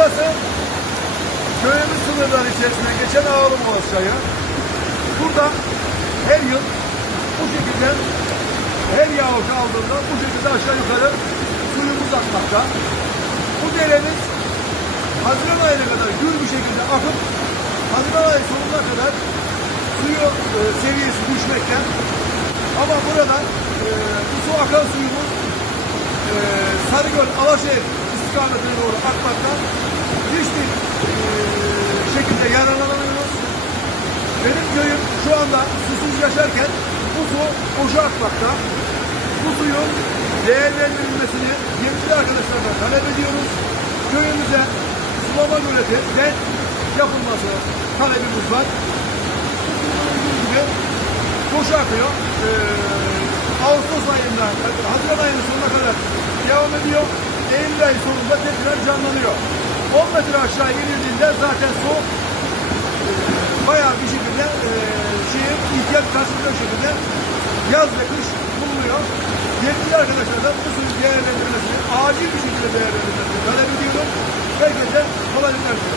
Burası köyümüz sınırları içerisinde geçen Ağrım Ovası çayı. Burada her yıl bu şekilde her yağış aldığında bu şekilde aşağı yukarı suyumuz akmakta. Bu deremiz Haziran ayına kadar gür bir şekilde akıp Haziran ayı sonuna kadar suyu e, seviyesi düşmekte. Ama buradan e, bu su akan suyumuz e, Sarıgöl, Alaşehir istikametine doğru akmakta. Hiçbir e, şekilde yararlanamıyoruz. Benim köyüm şu anda susuz yaşarken bu su boşa akmakta. Bu suyun değerlendirilmesini yetkili arkadaşlardan talep ediyoruz. Köyümüze sulama göleti ve yapılması talebimiz var. Gibi boşa akıyor. Ee, Ağustos ayında, Haziran ayının sonuna kadar devam ediyor. Eylül ayı sonunda tekrar canlanıyor. 10 metre aşağı inildiğinde zaten soğuk bayağı bir şekilde e, şeye ihtiyaç karşılıyor şekilde yaz ve kış bulunuyor. Yetkili arkadaşlar da bu suyun değerlendirmesini acil bir şekilde değerlendirmesini talep ediyorum. Herkese kolay gelsin.